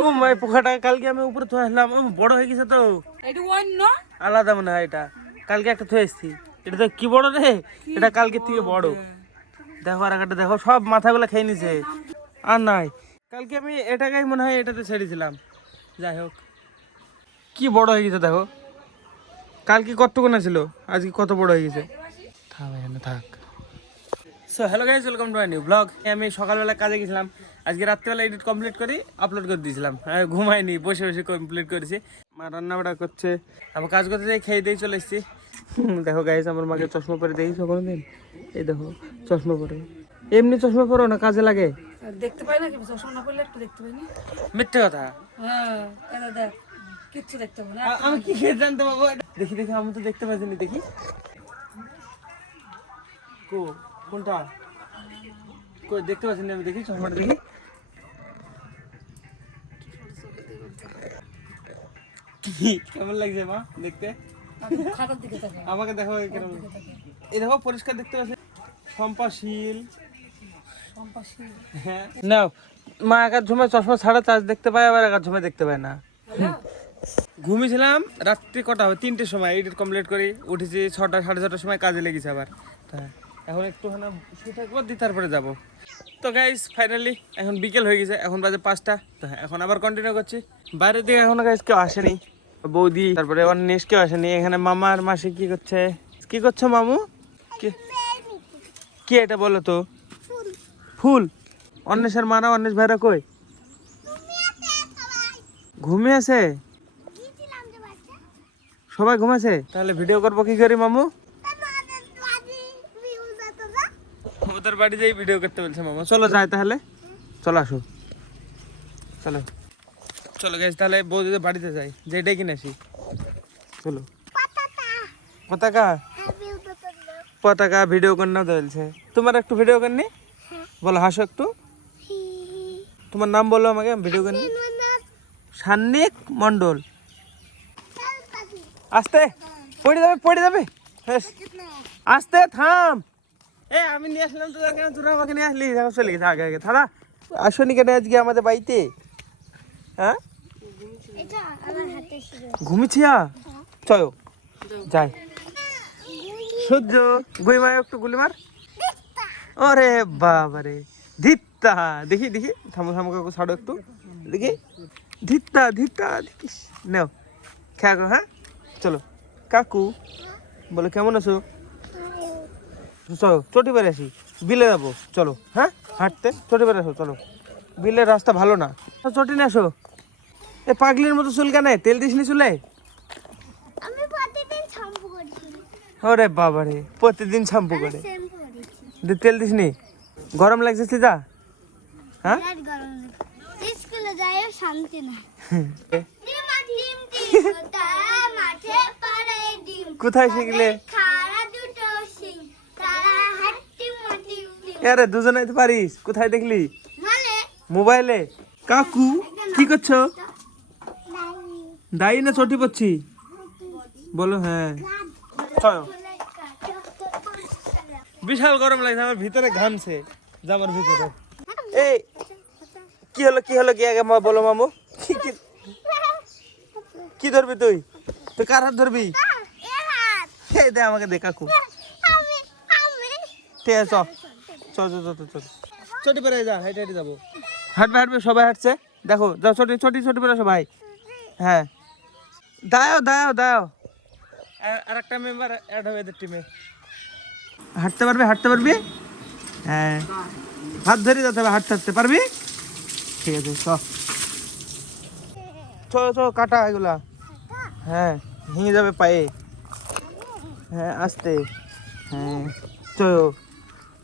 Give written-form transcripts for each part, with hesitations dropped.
ও মাই পোকাটা কালকে আমি উপরে থুয়ে আসলাম, ও বড় হয়ে গেছে তো। এটা অন্য আলাদা মনে হয় এটা। কালকে একটা থুয়ে এসছি, এটা তো কি বড় রে, এটা কালকে থেকে বড়। দেখো আর একটা দেখো, সব মাথাগুলো খেয়ে নিছে আর নাই। কালকে আমি এটাকেই মনে হয় এটাতে ছেড়েছিলাম। যাই হোক, কি বড় হয়ে গেছে দেখো। কালকে কতটুকু না ছিল, আজকে কত বড় হয়ে গেছে। থাক এখানে থাক। So hello guys, welcome to my new blog. আমি সকালবেলা কাজে গেছিলাম, আজকে রাত্রিবেলা এডিট কমপ্লিট করি আপলোড করে দিয়েছিলাম। ঘুমাইনি, বসে বসে কমপ্লিট করেছি। মা রান্না বাড়া করছে, আবার কাজ করতে যাই, খেয়ে দিয়ে চলে এসেছি। দেখো গাইস, আমার মাকে চশমা পরে দেখেছো কোনোদিন? এই দেখো চশমা পরে। এমনি চশমা পরো না, কাজে লাগে। দেখতে পাই না, কি চশমা না পড়লে একটু দেখতে পাই না। মিথ্যে কথা। হ্যাঁ এটা দেখ, কিচ্ছু দেখতে পাই না। আমি কি খেয়ে জানতে পারবো? দেখি দেখি, আমি তো দেখতে পাচ্ছি, দেখি কোনটা কই দেখতে পাচ্ছি না, আমি দেখি চশমাটা দেখি। কেমন লাগছে মা দেখতে? খাতার দিকে তাকা, আমাকে দেখো কেমন। এই দেখো পরিষ্কার দেখতে পাচ্ছি, সম্পাশীল। হ্যাঁ নাও, মা একার ঝুমে চশমা ছাড়া চার্জ দেখতে পায়, আবার একার ঝুমে দেখতে পায় না। ঘুমিয়েছিলাম রাত্রি কটা হবে, 3টের সময় এডিট কমপ্লিট করি, উঠেছি 6টা 6:30টার সময়, কাজে লেগেছে আবার। হ্যাঁ এখন একটুখানি শুয়ে থাকবো, দিয়ে তারপরে যাবো। তো গাইস ফাইনালি এখন বিকেল হয়ে গেছে, এখন বাজে 5টা। তো এখন আবার কন্টিনিউ করছি। বাইরের দিকে এখনো গাইস কেউ আসেনি, বৌদি তারপরে অন্যেষ কেউ আসেনি। এখানে মামা আর মাসি কি করছে? কি করছো মামু? কি এটা বলো তো? ফুল। অন্যেষের মানা, অন্যেষ ভাইরা কই? ঘুমিয়ে আছে সবাই, ঘুমাছে। তাহলে ভিডিও করবো কি করি মামু? ওদের বাড়ি যাই ভিডিও করতে বলছে মামা। চলো যাই তাহলে, চলো আসো, চলো চলো গেছি তাহলে। বৌদিদের বাড়িতে যাই, যেটাই কিনে আসি। চলো। পতাকা পতাকা ভিডিও করনা তো বলছে। তোমার একটু ভিডিও করনি বলো, হাসো একটু। তোমার নাম বলো আমাকে, ভিডিও করনি। সান্নিক মন্ডল। আস্তে, পড়ে যাবে পড়ে যাবে। আস্তে থাম। আমি নিয়ে আসলাম তো, তোরা আমাকে নিয়ে আসলি, দেখো চলে গেছে আগে আগে। থাড়া আসনি কেন আজকে আমাদের বাড়িতে? হ্যাঁ ঘুমিছিয়া, চলো যাই। সূর্য গুই মার, একটু গুলি মার। ওরে বাবারে, ধিত্তা। দেখি দেখি, থামো থামো কাকু, ছাড়ো একটু দেখি। ধিত্তা ধিত্তা দেখিস, নাও খেয়া করো। হ্যাঁ চলো। কাকু বলো কেমন আছো? চলো চটি বেড়ে আসি, বিলে যাবো চলো। হ্যাঁ হাঁটতে চটি বেড়ে আসো চলো, বিলের রাস্তা ভালো না। চটি নিয়ে আসো। এ পাগলির মতো চুল কেন, তেল দিসনি চুলে? ওরে বাবারে, প্রতিদিন শ্যাম্পু করে, তেল দিসনি? গরম লাগছে সিজা? হ্যাঁ কোথায় শিখলে? আরে দুজনে তো পারিস, কোথায় দেখলি? মোবাইলে। কাকু কি করছো? দাই না চটি পড়ছি বলো। হ্যাঁ চলো। বিশাল গরম লাগছে, আমার ভিতরে ঘামছে, জামার ভিতরে। এই কি হলো কি হলো, কি আগে বলো মামু। কি ধরবি তুই? তুই কার হাত ধরবি? এই দে আমাকে, দে কাকু। ঠিক আছে চল চল চল চল, চটি পেরে যা, হেঁটে হেঁটে যাবো। হাঁটবে হাঁটবে, সবাই হাঁটছে দেখো, যাও চটি চটি চটি পেরে সবাই। হ্যাঁ দাও দাও দাও, আর একটা মেম্বার অ্যাড হবে এদের টিমে। হাঁটতে পারবে হাঁটতে পারবি? হ্যাঁ হাত ধরে যেতে হবে, হাঁটতে হাঁটতে পারবি? ঠিক আছে চ চ কাটা এগুলা। হ্যাঁ ভেঙে যাবে পায়ে। হ্যাঁ আস্তে। হ্যাঁ চলো।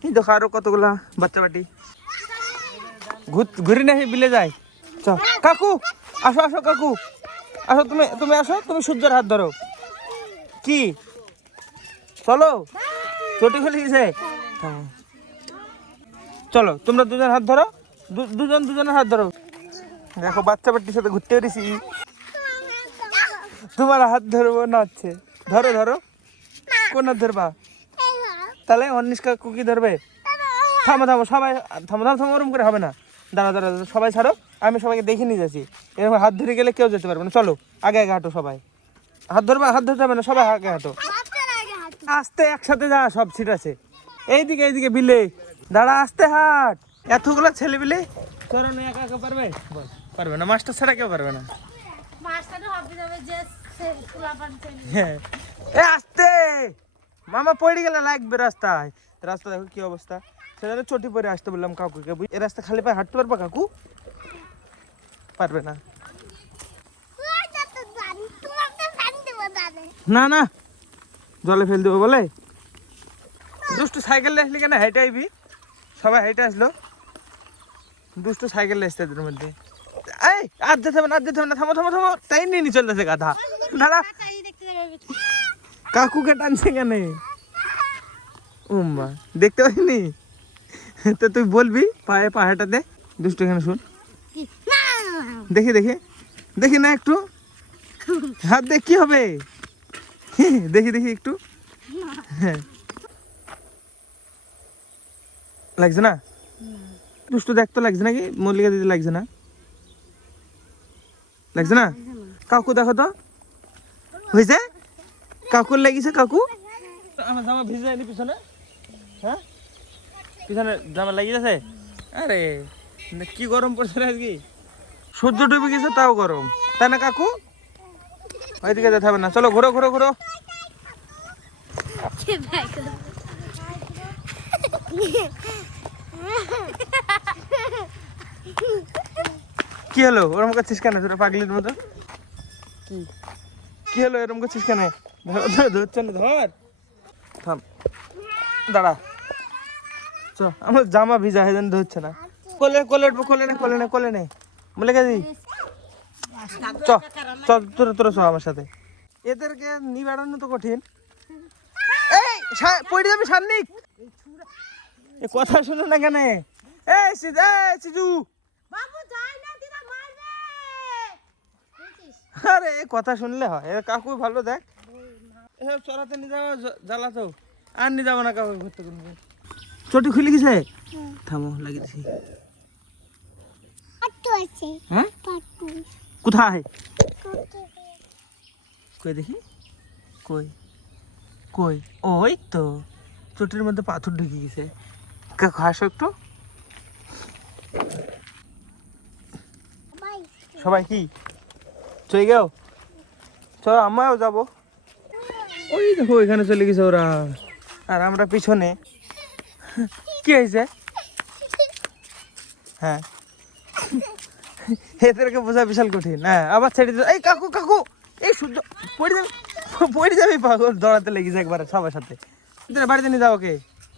এই দেখো আরো কতগুলা বাচ্চা বাটি ঘুরি না, বিলে যায়। চ কাকু আসো আসো, কাকু আসো, তুমি তুমি আসো, তুমি সূর্যের হাত ধরো। কি চলো, চটি খুলে গেছে। চলো তোমরা দুজন হাত ধরো, দুজন দুজনের হাত ধরো। দেখো বাচ্চা বাচ্চার সাথে ঘুরতে পেরেছি। তোমার হাত ধরবো না হচ্ছে, ধরো ধরো। কোন হাত ধরবা? তাহলে অনিষ্কা কুকি ধরবে। থামো থামো সবাই, থামো থামো থামো, ওরম করে হবে না। দাঁড়া দাঁড়া, সবাই ছাড়ো, আমি সবাইকে দেখে নিয়ে যাচ্ছি, এরকম হাত ধরে গেলে কেউ যেতে পারবে না। চলো আগে আগে হাঁটো সবাই, হাত ধরবে, হাত ধরতে হবে না, সবাই আগে হাঁটো, আস্তে একসাথে যা, সব সিট আছে। এইদিকে এইদিকে বিলে দাঁড়া, আস্তে হাঁট। এতগুলো ছেলে বিলে চরণে একা একা পারবে? বল, পারবে না, মাস্টার ছাড়া কেউ পারবে না। হ্যাঁ, এ আস্তে, মামা পড়ে গেলে লাগবে রাস্তায়। রাস্তা দেখো কি অবস্থা, সেখানে চটি পরে আসতে বললাম কাকুকে। এই রাস্তা খালি পায়ে হাঁটতে পারবা কাকু? পারবে না। না না, জলে ফেল দেবো বলে। দুষ্টু সাইকেল আসলি কেন? হেঁটে আইবি, সবাই হেঁটে আসলো। দুষ্টু সাইকেল আসছে এদের মধ্যে। এই আর যেতে হবে না, আর যেতে হবে না, থামো থামো থামো, তাই নিয়ে নি চলতেছে গাধা। দাঁড়া, কাকুকে টানছে কেন? উম্মা দেখতে পাইনি তো, তুই বলবি পায়ে পাহাড়টা দে। দুষ্টু এখানে শুন, দেখি দেখি দেখি না একটু হাত দে, কি হবে? দেখি দেখি একটু, হ্যাঁ লাগছে না? দুষ্টু দেখ তো, লাগছে নাকি? মল্লিকা দিদি লাগছে না? লাগছে না? কাকু দেখো তো, হয়েছে? কাকুর লাগিছে? কাকু আমার জামা ভিজে যায়নি পিছনে? হ্যাঁ, পিছনে জামা লাগিয়ে গেছে। আরে কি গরম পড়ছে রে আজকে, সূর্য ডুবে গেছে তাও গরম, তাই না কাকু? ওইদিকে যেতে হবে না, চলো ঘুরো ঘুরো ঘুরো। কি হলো ওরম করছিস কেন তোরা পাগলির মতো? কি কি হলো এরম করছিস কেন? ধরছে না, ধর, থাম, দাঁড়া। চ, আমার জামা ভিজা হেজন ধরছে না। কোলে কোলে উঠবো, কোলে নে কোলে নে কোলে নে, বলে গেছি। চ চ, তোরা তোরা চ আমার সাথে। এদেরকে নিবাড়ানো তো কঠিন। এই পড়ে যাবি সান্নিক, এ কথা শুনে না কেন? এই সিজু, আরে কথা শুনলে হয়? এর কাকু ভালো, দেখ এসব চড়াতে নিয়ে যাওয়া জ্বালা তো, আর নিয়ে যাবো না কাকু ঘুরতে কোনো। চটি খুলে গেছে, থামো লাগিয়ে দিছি। হ্যাঁ কোথায়? কই দেখি, কই কই, ওই তো চটির মধ্যে পাথর ঢুকে গেছে। কাকু হাসো একটু। সবাই কি চলে গেও? চলো আমরাও যাবো। ওই দেখো এখানে চলে গেছে ওরা, আর আমরা পিছনে। কি হয়েছে? হ্যাঁ, এদেরকে বোঝা বিশাল কঠিন। হ্যাঁ, আবার ছেড়ে দিল। এই কাকু কাকু, এই সূর্য পড়ে যাবে, পড়ে যাবে, পাগল দৌড়াতে লেগেছে একবারে সবার সাথে। বাড়িতে নিয়ে যাও, ওকে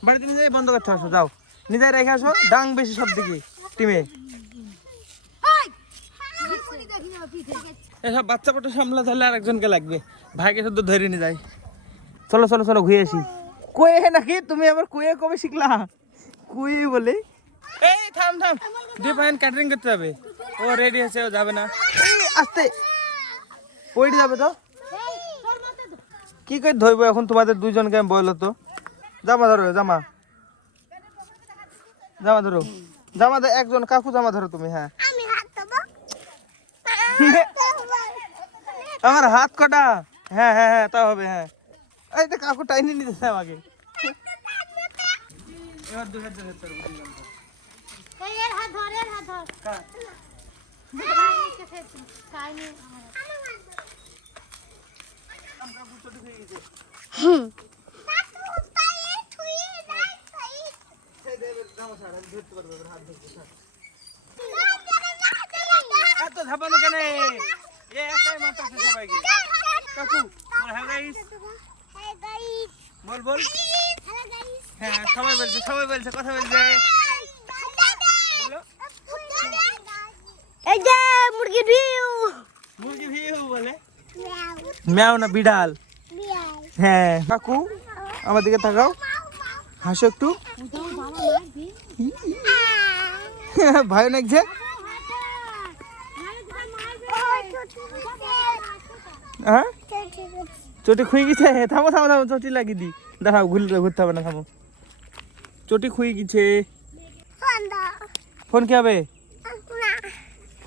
বাড়িতে নিয়ে যাই, বন্ধ করতে আসো, যাও নিজে রেখে আসো। ডাং বেশি সব দিকে টিমে। এসব বাচ্চা পাটা সামলা তাহলে আরেকজনকে লাগবে, ভাইকে শুধু ধরে নিয়ে যাই। চলো চলো চলো ঘুরে আসি। কুয়ে নাকি তুমি? আবার কুয়ে কবে শিখলা? কুয়ে বলে, এই থাম থাম, ডিফাইন ক্যাটারিং করতে যাবে। ও রেডি আছে, ও যাবে না। আস্তে পড়ে যাবে তো, কি করে ধরবো এখন তোমাদের দুইজনকে? আমি বললো তো, জামা ধরো, জামা জামা ধরো, জামা একজন কাকু জামা ধরো তুমি। হ্যাঁ, আমার হাত কটা? হ্যাঁ হ্যাঁ হ্যাঁ, তা হবে। হ্যাঁ, এই তো কাকু টাইনি নিতেছে আমাকে। এবার দুই হাত ধরে ধরবো, এত ঝাপানো কেন? একাই মারতেছে সবাইকে। কাকু হ্যাঁ গাইস বল বল। হ্যাঁ, সবাই বলছে, সবাই বলছে, কথা বলছে। এই যে মুরগি ভিউ, মুরগি ভিউ বলে, ম্যাও না বিড়াল। হ্যাঁ কাকু আমার দিকে তাকাও, হাসো একটু। ভয় লাগছে? হ্যাঁ, চটি খুঁয়ে গেছে। থামো থামো থামো, চটি লাগিয়ে দি, দাঁড়াও, ঘুরতে হবে না, থামো। চটি খুঁয়ে গেছে। ফোন কি হবে?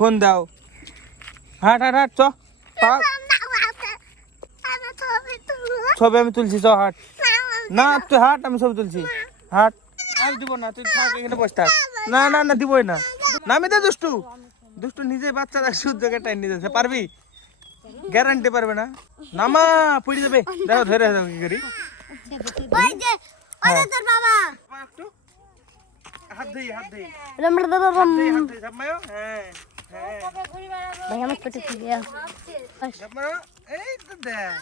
ফোন দাও। হাট হাট হাট চ ছবি আমি তুলছি, চ হাট। না তুই হাট, আমি ছবি তুলছি, হাট। আমি দিব না, তুই থাক এখানে বসে থাক। না না না দিবই না, নামে দে দুষ্টু। দুষ্টু নিজে বাচ্চা দেখ সূর্যকে টাইম নিয়ে যাচ্ছে, পারবি? গ্যারান্টি পারবে না, নামা পড়ে যাবে। দেখো ধরে যাবো কি করি। একটু হাত ধুই, হাত ধুই, হাত ধুই, হাত ধুই, জামাইও। হ্যাঁ হ্যাঁ জামাইও, এই তো দেখ।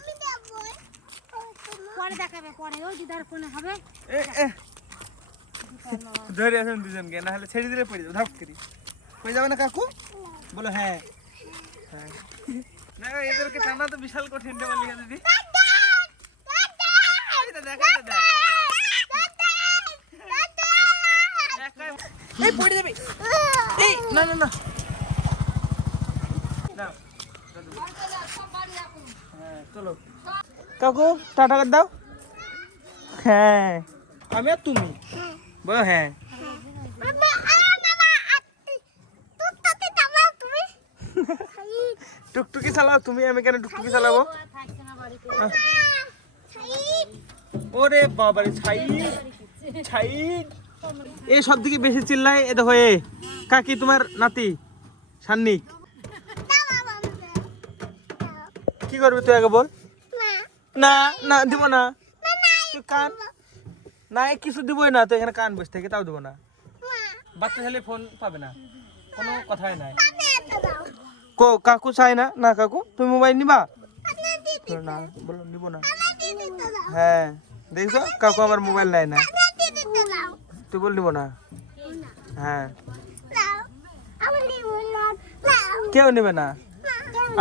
ধরে আসুন দুজনকে, না হলে ছেড়ে দিলে পড়ে যাবে, ধাপ করি। পড়ে যাবে না কাকু? বলো হ্যাঁ হ্যাঁ। না এদেরকে টানা তো বিশাল কঠিন রে বলি দিদি। এই তো দেখ, এই তো দেখ। এই পড়ে যাবে। এই না না না না। হ্যাঁ চলো কাকু, টাটা করে দাও। হ্যাঁ আমি আর তুমি বলো হ্যাঁ। টুকটুকি চালাও তুমি, আমি কেন টুকটুকি চালাবো? ওরে বাবারে ছাই ছাই। এই সব থেকে বেশি চিল্লায় এ দেখো, এ কাকি তোমার নাতি সান্নিক। কি করবি তুই আগে বল। না না দিব না, তুই কান না, কিছু দিবই না তো, এখানে কান বসে থেকে তাও দিব না। বাচ্চা ছেলে ফোন পাবে না, কোনো কথাই নাই। কাকু চাই না, না কাকু তুমি মোবাইল নিবা না, বলো নিব না। হ্যাঁ দেখছো কাকু আমার মোবাইল নাই না, তুই বল নিব না। হ্যাঁ কেউ নেবে না,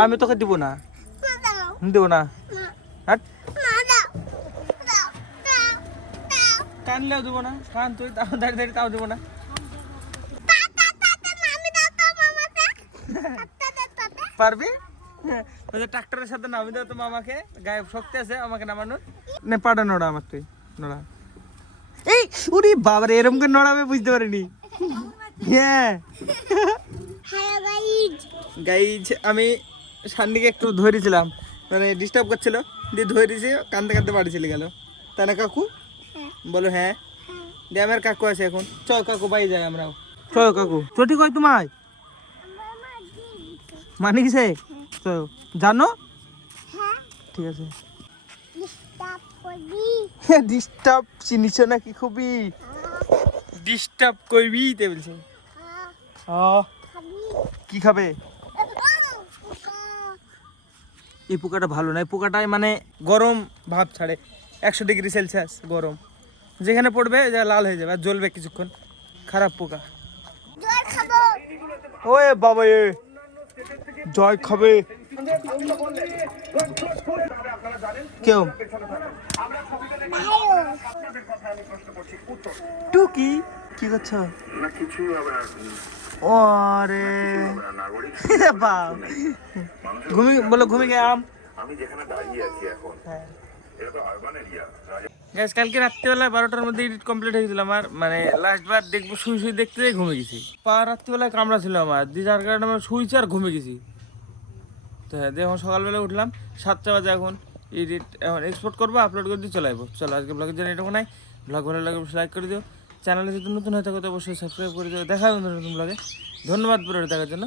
আমি তোকে দিব না, দিব না। কানলেও দিব না, কান তুই তাও দাঁড়িয়ে দাঁড়িয়ে তাও দিব না। পারবি? ট্রাক্টরের সাথে নামি দাও তো মামাকে, গায়ে শক্তি আছে আমাকে নামানোর। নে পাড়া নড়া আমার, তুই নড়া। এই উরি বাবারে, এরকম করে নড়াবে বুঝতে পারিনি। হ্যাঁ গাইজ, আমি সান্নিকে একটু ধরেছিলাম, মানে ডিস্টার্ব করছিল, দিয়ে ধরেছি, কান্দতে কান্দতে বাড়ি চলে গেল। তাই না কাকু? বলো হ্যাঁ। দিয়ে আমার কাকু আছে এখন, চল কাকু বাড়ি যাই আমরাও। চল কাকু, চটি কই তোমায় মানে কিসে চলো জানো? ঠিক আছে। ডিস্টার্ব চিনিস নাকি? খুবই ডিস্টার্ব করবি তে বলছে। কি খাবে? এই পোকাটা ভালো না, এই পোকাটাই মানে গরম ভাব ছাড়ে, 100 ডিগ্রি সেলসিয়াস গরম, যেখানে পড়বে যা লাল হয়ে যাবে আর জ্বলবে কিছুক্ষণ। খারাপ পোকা। ওয়ে বাবা, এ জয় খাবে কেউ? টুকি কি করছো? ওরে বাপ, ঘুমি বলো, ঘুমি গে আম। গ্যাস কালকে রাত্রিবেলা 12টার মধ্যে এডিট কমপ্লিট হয়ে গেছিল আমার, মানে লাস্ট বার দেখবো শুই শুই দেখতে ঘুমিয়ে গেছি। পা রাত্রিবেলায় কামড়া ছিল আমার, যার কারণে আমার শুইছি আর ঘুমিয়ে গেছি। তো হ্যাঁ দেখো সকালবেলা উঠলাম, 7টা বাজে এখন। এডিট এখন এক্সপোর্ট করবো, আপলোড করে দিয়ে চলে আসবো। চলো আজকে ব্লগের জন্য এটুকু নাই। ব্লগ ভালো লাগে লাইক করে দিও, চ্যানেলে যদি নতুন হয়ে থাকে তো অবশ্যই সাবস্ক্রাইব করে দিও। দেখা হবে নতুন ব্লগে। ধন্যবাদ পুরো দেখার জন্য।